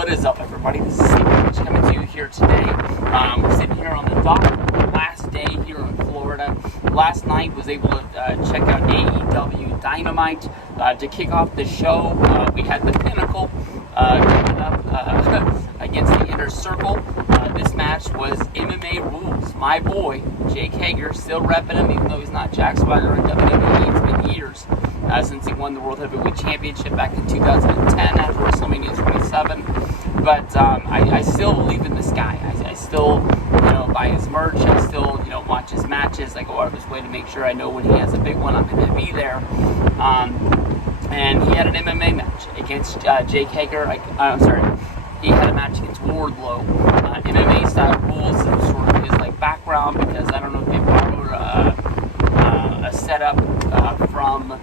What is up, everybody? This is Steve coming to you here today. We're sitting here on the dock, last day here in Florida. Last night was able to check out Aew Dynamite to kick off the show. We had the Pinnacle coming up against the Inner Circle. This match was MMA rules. My boy, Jake Hager, still repping him, even though he's not Jack Swagger in WWE. It's been years since he won the World Heavyweight Championship back in 2010 after WrestleMania 27. But I still believe in this guy. I still, buy his merch. I still, watch his matches. I go out of his way to make sure I know when he has a big one, I'm going to be there. And he had an MMA match against Jake Hager. He had a match against Wardlow. MMA style rules is sort of his background, because I don't know if they borrowed a setup from.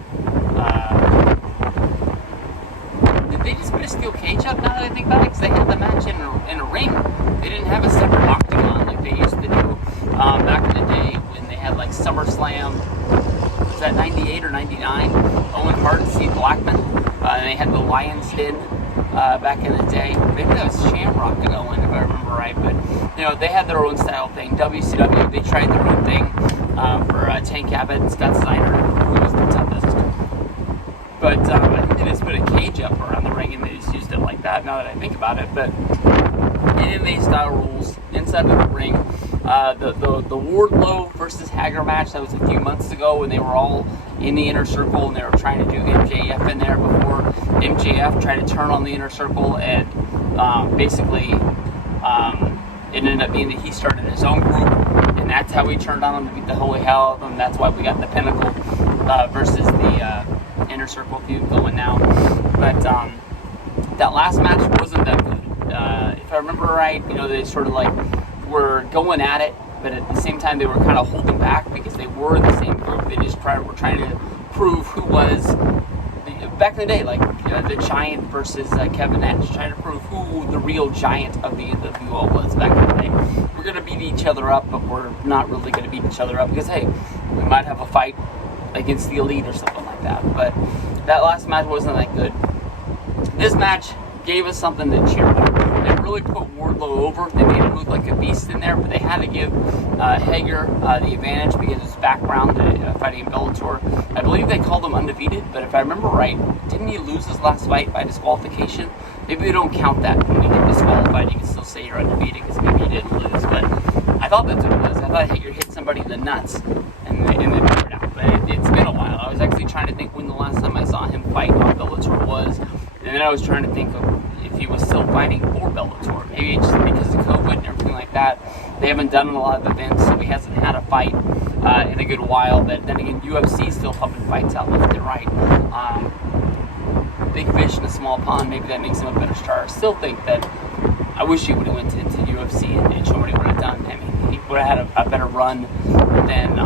Did they just put a steel cage up now that I think about it? Because they had the match in a ring. They didn't have a separate octagon like they used to do back in the day when they had SummerSlam. Was that 98 or 99? Owen Hart and Steve Blackman. And they had the Lion's Den back in the day. Maybe that was Shamrock and Owen, if I remember right. But, they had their own style thing. WCW, they tried their own thing for Tank Abbott and Scott Steiner, who was the toughest. But I think they just put a cage up around the ring and they just used it like that, now that I think about it. But MMA style rules inside of the ring. The Wardlow versus Hager match, that was a few months ago when they were all in the Inner Circle and they were trying to do MJF in there before MJF tried to turn on the Inner Circle, and basically it ended up being that he started his own group, and that's how he turned on him to beat the holy hell out of him. That's why we got the Pinnacle versus the Inner Circle feud going now. But that last match wasn't that good. If I remember right, they sort of were going at it, but at the same time they were kind of holding back because they were in the same group. They just were trying to prove who was back in the day, the Giant versus Kevin Nash, trying to prove who the real giant of the NWO was back in the day. We're gonna beat each other up, but we're not really gonna beat each other up because hey, we might have a fight against the Elite or something like that. But that last match wasn't that good. This match gave us something to cheer for. They really put Wardlow over. They made him look like a beast in there, but they had to give Hager the advantage because of his background fighting in Bellator. I believe they called him undefeated, but if I remember right, didn't he lose his last fight by disqualification? Maybe they don't count that when you get disqualified. You can still say you're undefeated because maybe you didn't lose. But I thought that's what it was. I thought Hager hit somebody in the nuts and they figured it out. But it's been a while. I was actually trying to think when the last time I saw him fight on Bellator was, and then I was trying to think of if he was still fighting for Bellator. Maybe just because of COVID and everything like that. They haven't done a lot of events, so he hasn't had a fight in a good while. But then again, UFC still pumping fights out left and right. Big fish in a small pond, maybe that makes him a better star. I still think that I wish he would have went into UFC and shown what he would have done. I mean, he would have had a better run than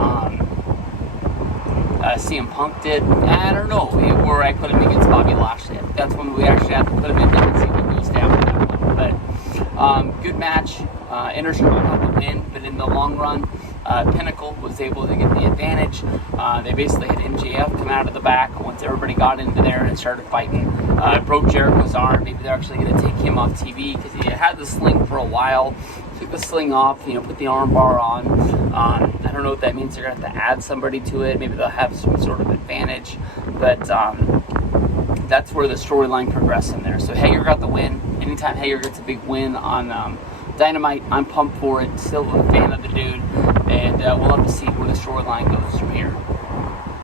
CM Punk did. I don't know where I put him against Bobby Lashley. That's when we actually have to put him in there and see what goes down with that one. But good match. Inner Circle got the win, but in the long run, Pinnacle was able to get the advantage. They basically had MJF come out of the back once everybody got into there and started fighting. Broke Jericho's arm. Maybe they're actually going to take him off TV because he had the sling for a while. Took the sling off, put the arm bar on. I don't know what that means. They're going to have to add somebody to it. Maybe they'll have some sort of advantage. But that's where the storyline progressed in there. So Hager got the win. Anytime Hager gets a big win on Dynamite, I'm pumped for it. Still a fan of the dude. And we'll have to see where the storyline goes from here.